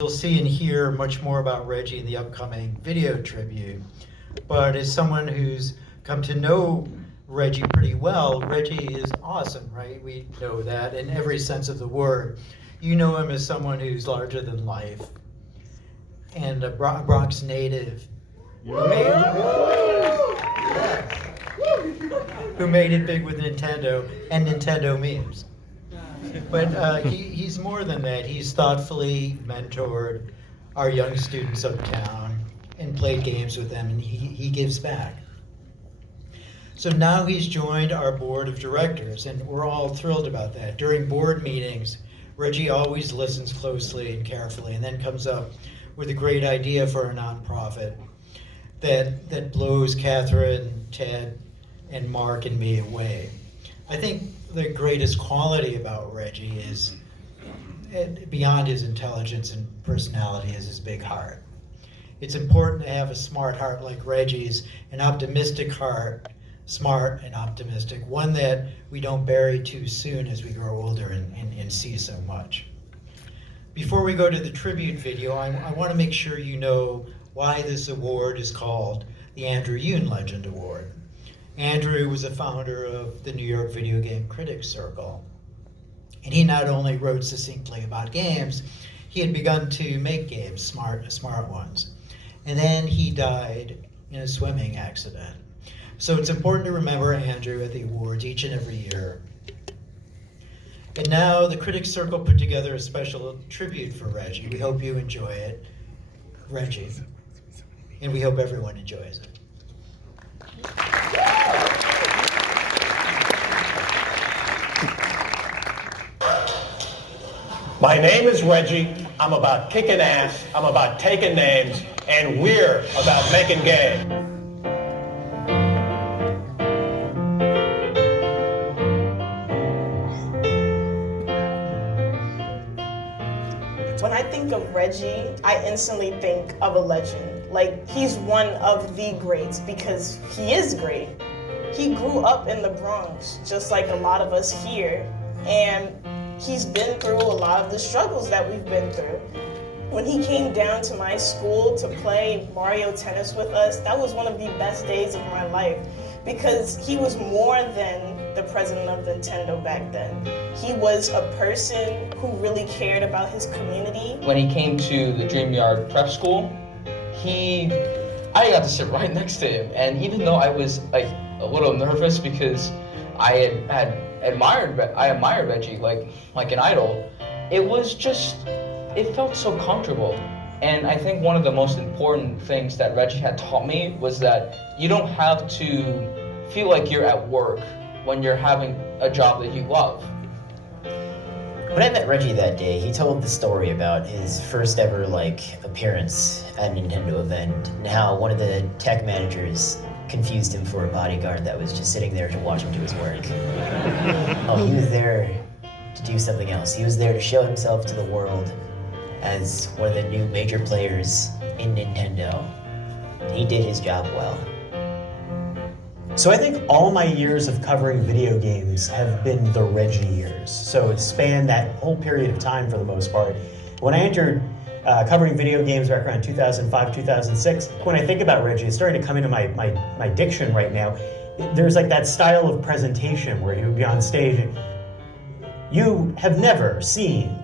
You'll see and hear much more about Reggie in the upcoming video tribute. But as someone who's come to know Reggie pretty well, Reggie is awesome, right? We know that in every sense of the word. You know him as someone who's larger than life and a Bronx native who made it big with Nintendo and Nintendo memes. But he's more than that. He's thoughtfully mentored our young students uptown and played games with them, and he gives back. So now he's joined our board of directors, and we're all thrilled about that. During board meetings, Reggie always listens closely and carefully, and then comes up with a great idea for a nonprofit that blows Catherine, Ted, and Mark and me away. I think the greatest quality about Reggie is, beyond his intelligence and personality, is his big heart. It's important to have a smart heart like Reggie's, an optimistic heart, smart and optimistic, one that we don't bury too soon as we grow older and see so much. Before we go to the tribute video, I want to make sure you know why this award is called the Andrew Yoon Legend Award. Andrew was a founder of the New York Video Game Critics Circle. And he not only wrote succinctly about games, he had begun to make games, smart ones. And then he died in a swimming accident. So it's important to remember Andrew at the awards each and every year. And now the Critics Circle put together a special tribute for Reggie. We hope you enjoy it, Reggie. And we hope everyone enjoys it. My name is Reggie. I'm about kicking ass, I'm about taking names, and we're about making games. When I think of Reggie, I instantly think of a legend. Like, he's one of the greats because he is great. He grew up in the Bronx, just like a lot of us here, and he's been through a lot of the struggles that we've been through. When he came down to my school to play Mario Tennis with us, that was one of the best days of my life because he was more than the president of Nintendo back then. He was a person who really cared about his community. When he came to the DreamYard Prep School, I got to sit right next to him, and even though I was like a little nervous because I admired Reggie like an idol, it felt so comfortable. And I think one of the most important things that Reggie had taught me was that you don't have to feel like you're at work when you're having a job that you love. When I met Reggie that day, he told the story about his first ever appearance at a Nintendo event and how one of the tech managers confused him for a bodyguard that was just sitting there to watch him do his work. Oh, he was there to do something else. He was there to show himself to the world as one of the new major players in Nintendo. He did his job well. So I think all my years of covering video games have been the Reggie years. So it spanned that whole period of time for the most part. When I entered covering video games back around 2005, 2006, when I think about Reggie, it's starting to come into my diction right now. There's that style of presentation where he would be on stage and you have never seen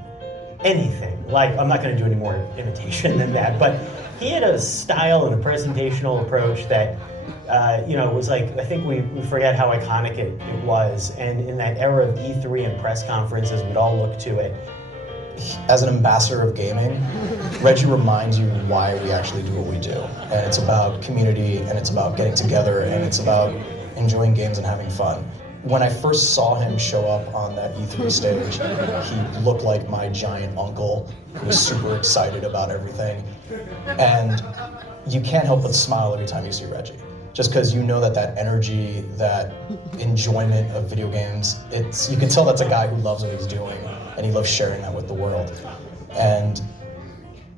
anything like, I'm not going to do any more imitation than that, but he had a style and a presentational approach that was I think we forget how iconic it was. And in that era of E3 and press conferences, we'd all look to it. As an ambassador of gaming, Reggie reminds you why we actually do what we do. And it's about community, and it's about getting together, and it's about enjoying games and having fun. When I first saw him show up on that E3 stage, he looked like my giant uncle who was super excited about everything. And you can't help but smile every time you see Reggie. Just because you know that energy, that enjoyment of video games, you can tell that's a guy who loves what he's doing and he loves sharing that with the world. And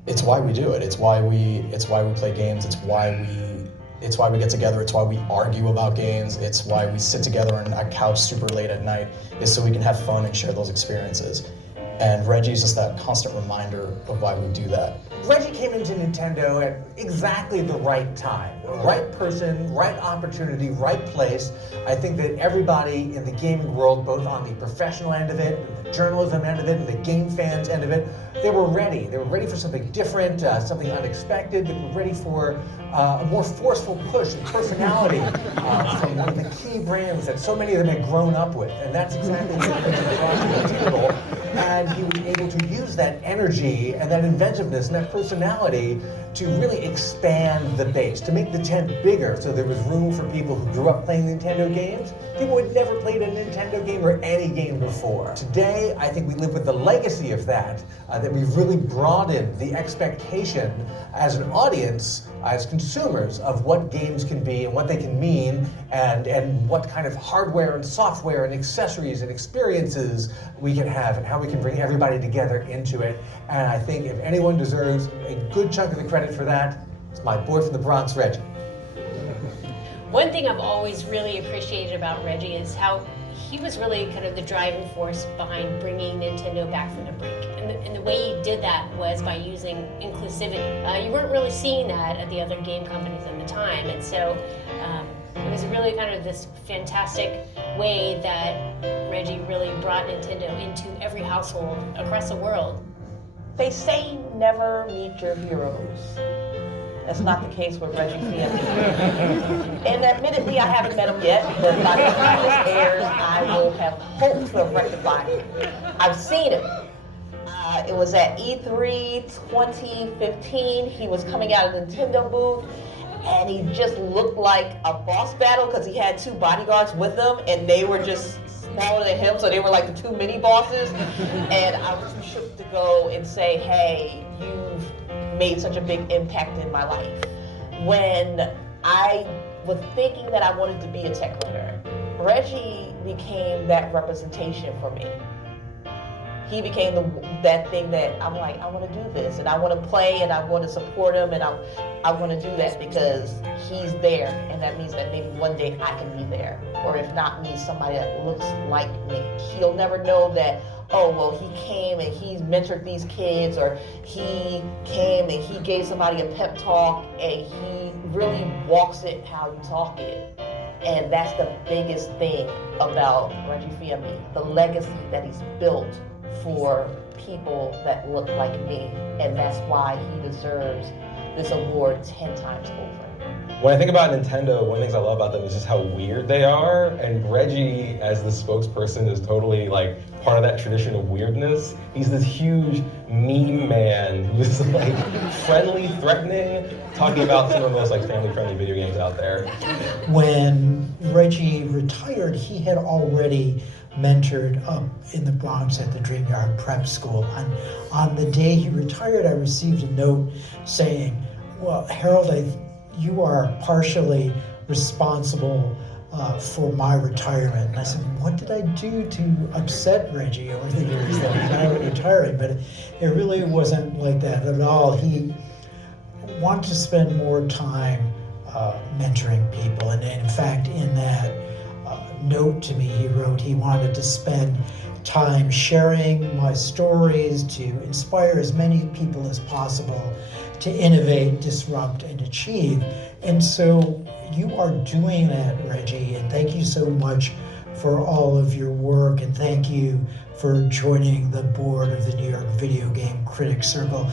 it's why we do it. It's why we play games. It's why we get together. It's why we argue about games. It's why we sit together on a couch super late at night, is so we can have fun and share those experiences. And Reggie's just that constant reminder of why we do that. Reggie came into Nintendo at exactly the right time. Right person, right opportunity, right place. I think that everybody in the gaming world, both on the professional end of it, the journalism end of it, and the game fans end of it, they were ready. They were ready for something different, something unexpected. They were ready for a more forceful push and personality from one of the key brands that so many of them had grown up with. And that's exactly what Reggie brought to the table. And he was able to use that energy and that inventiveness and that personality to really expand the base, to make the tent bigger so there was room for people who grew up playing Nintendo games, people who had never played a Nintendo game or any game before. Today, I think we live with the legacy of that, that we've really broadened the expectation as an audience, as consumers, of what games can be and what they can mean, and what kind of hardware and software and accessories and experiences we can have and how we can bring everybody together into it. And I think if anyone deserves a good chunk of the credit for that, it's my boy from the Bronx, Reggie. One thing I've always really appreciated about Reggie is how he was really kind of the driving force behind bringing Nintendo back from the brink. And the way he did that was by using inclusivity. You weren't really seeing that at the other game companies at the time. And so it was really kind of this fantastic way that Reggie really brought Nintendo into every household across the world. They say never meet your heroes. That's not the case with Reggie Fils-Aime. And admittedly, I haven't met him yet, but by the time this airs, I will have hoped to have rectified him. I've seen him. It was at E3 2015. He was coming out of the Nintendo booth, and he just looked like a boss battle because he had two bodyguards with him, and they were just smaller than him, so they were like the two mini bosses. And I was too shook to go and say, hey, you've made such a big impact in my life. When I was thinking that I wanted to be a tech writer, Reggie became that representation for me. He became that thing that I'm like, I want to do this, and I want to play, and I want to support him, and I want to do that because he's there, and that means that maybe one day I can be there, or if not me, somebody that looks like me. He'll never know that, oh, well, he came and he's mentored these kids, or he came and he gave somebody a pep talk, and he really walks it how you talk it. And that's the biggest thing about Reggie Fils-Aime, the legacy that he's built for people that look like me, and that's why he deserves this award 10 times over. When I think about Nintendo, one of the things I love about them is just how weird they are, and Reggie, as the spokesperson, is totally like part of that tradition of weirdness. He's this huge meme man who's like friendly, threatening, talking about some of the most like family-friendly video games out there. When Reggie retired, he had already mentored up in the Bronx at the Dreamyard Prep School. And on the day he retired, I received a note saying, well, Harold, you are partially responsible for my retirement. And I said, what did I do to upset Reggie over the years that he's now retiring? But it really wasn't like that at all. He wanted to spend more time mentoring people. And in fact, in that note to me, he wrote he wanted to spend time sharing my stories to inspire as many people as possible to innovate, disrupt, and achieve. And so you are doing that, Reggie, and thank you so much for all of your work, and thank you for joining the board of the New York Video Game Critics Circle.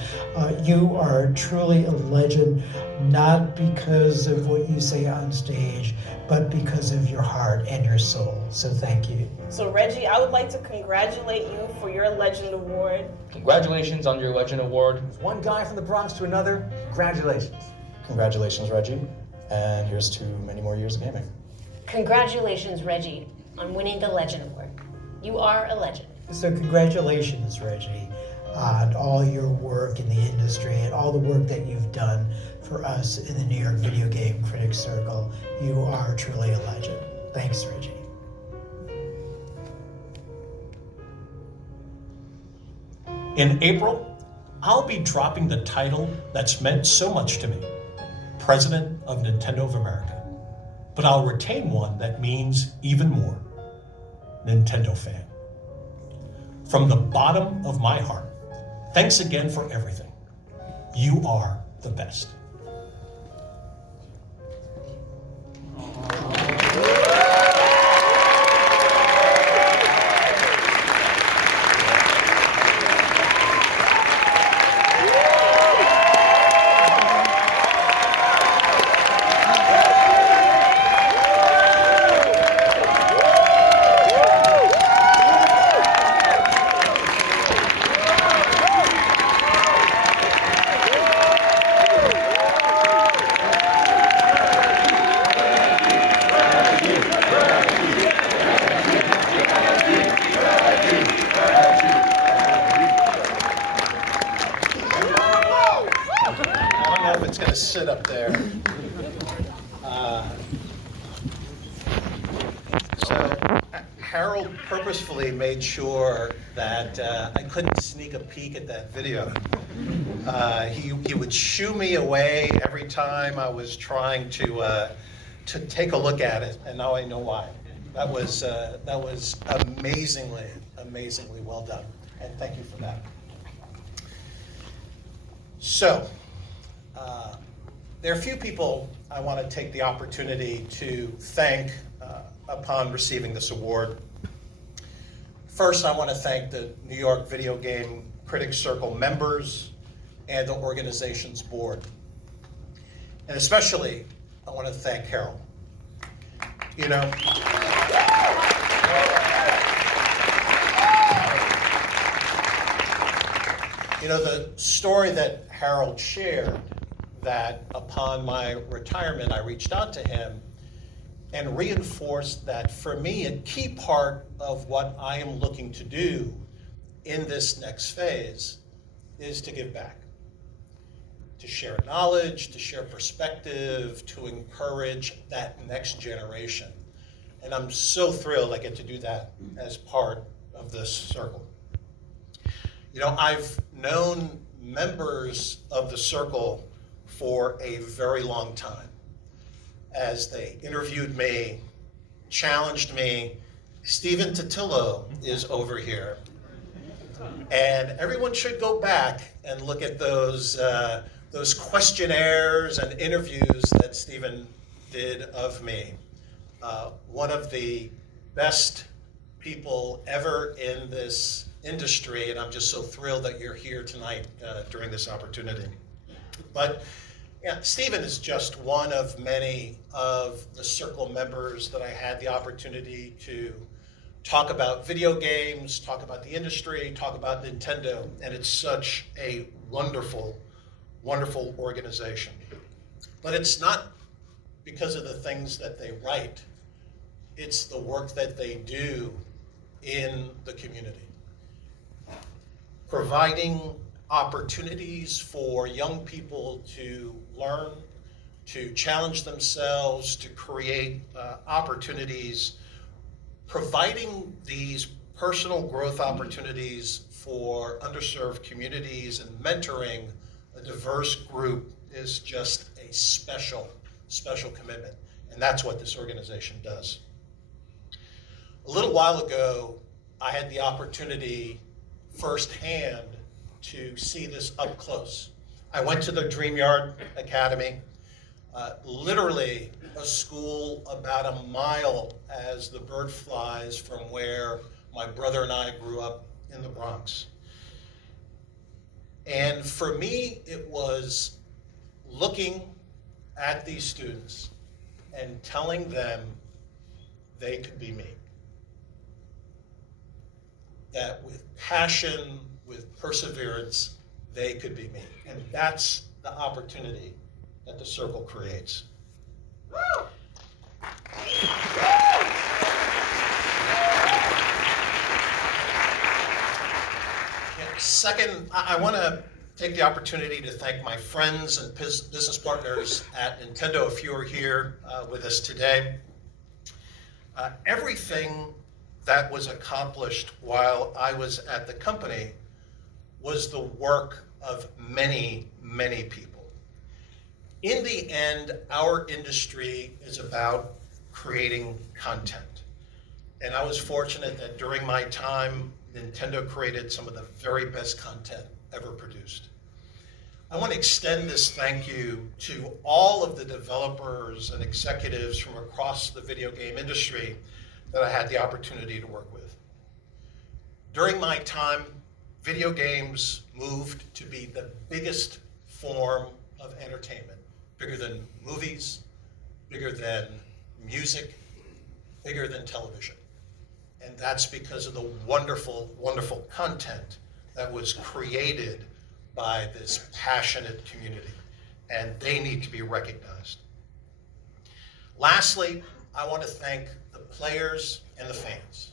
You are truly a legend, not because of what you say on stage, but because of your heart and your soul. So thank you. So Reggie, I would like to congratulate you for your Legend Award. Congratulations on your Legend Award. One guy from the Bronx to another, congratulations. Congratulations, Reggie, and here's to many more years of gaming. Congratulations, Reggie, on winning the Legend Award. You are a legend. So congratulations, Reggie, on all your work in the industry and all the work that you've done for us in the New York Video Game Critics Circle. You are truly a legend. Thanks, Reggie. In April, I'll be dropping the title that's meant so much to me, President of Nintendo of America. But I'll retain one that means even more, Nintendo fan. From the bottom of my heart, thanks again for everything. You are the best. Sit up there. So Harold purposefully made sure that I couldn't sneak a peek at that video. He would shoo me away every time I was trying to take a look at it, and now I know why. That was amazingly well done, and thank you for that. So. There are a few people I want to take the opportunity to thank upon receiving this award. First, I want to thank the New York Video Game Critics Circle members and the organization's board. And especially, I want to thank Harold. You know, the story that Harold shared, that upon my retirement, I reached out to him and reinforced that for me, a key part of what I am looking to do in this next phase is to give back, to share knowledge, to share perspective, to encourage that next generation. And I'm so thrilled I get to do that as part of this circle. I've known members of the circle for a very long time. As they interviewed me, challenged me, Stephen Totillo is over here. And everyone should go back and look at those questionnaires and interviews that Stephen did of me. One of the best people ever in this industry, and I'm just so thrilled that you're here tonight during this opportunity. But yeah, Stephen is just one of many of the circle members that I had the opportunity to talk about video games, talk about the industry, talk about Nintendo, and it's such a wonderful, wonderful organization. But it's not because of the things that they write, it's the work that they do in the community. Providing opportunities for young people to learn, to challenge themselves, to create opportunities, providing these personal growth opportunities for underserved communities and mentoring a diverse group is just a special commitment. And that's what this organization does. A little while ago, I had the opportunity firsthand to see this up close. I went to the Dreamyard Academy, literally a school about a mile as the bird flies from where my brother and I grew up in the Bronx. And for me, it was looking at these students and telling them they could be me. That with passion, with perseverance, they could be me. And that's the opportunity that the circle creates. Second, I want to take the opportunity to thank my friends and business partners at Nintendo. A few are here with us today. Everything that was accomplished while I was at the company was the work of many, many people. In the end, our industry is about creating content. And I was fortunate that during my time Nintendo created some of the very best content ever produced. I want to extend this thank you to all of the developers and executives from across the video game industry that I had the opportunity to work with. During my time, video games moved to be the biggest form of entertainment, bigger than movies, bigger than music, bigger than television. And that's because of the wonderful, wonderful content that was created by this passionate community, and they need to be recognized. Lastly, I want to thank the players and the fans.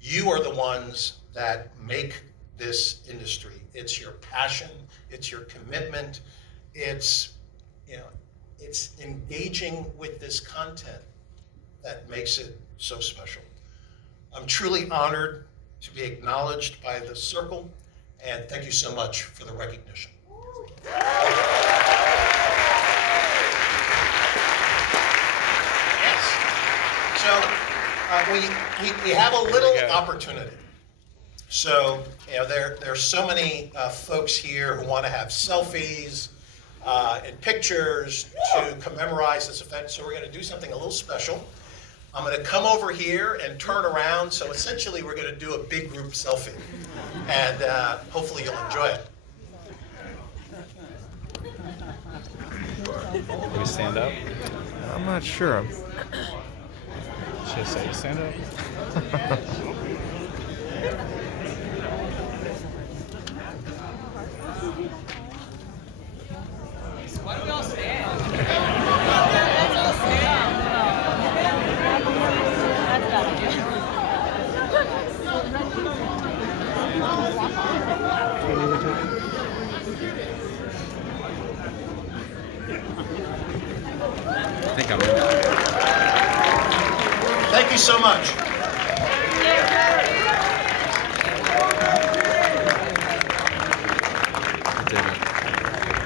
You are the ones that make this industry. It's your passion, it's your commitment, it's engaging with this content that makes it so special. I'm truly honored to be acknowledged by the Circle, and thank you so much for the recognition. Yes. So we have a little opportunity. So there's so many folks here who want to have selfies and pictures to commemorate this event. So we're going to do something a little special. I'm going to come over here and turn around. So essentially, we're going to do a big group selfie, and hopefully you'll enjoy it. Do we stand up? I'm not sure. Should I say stand up? Why don't we all stand? Let's all stand. I think I'm in. Thank you so much.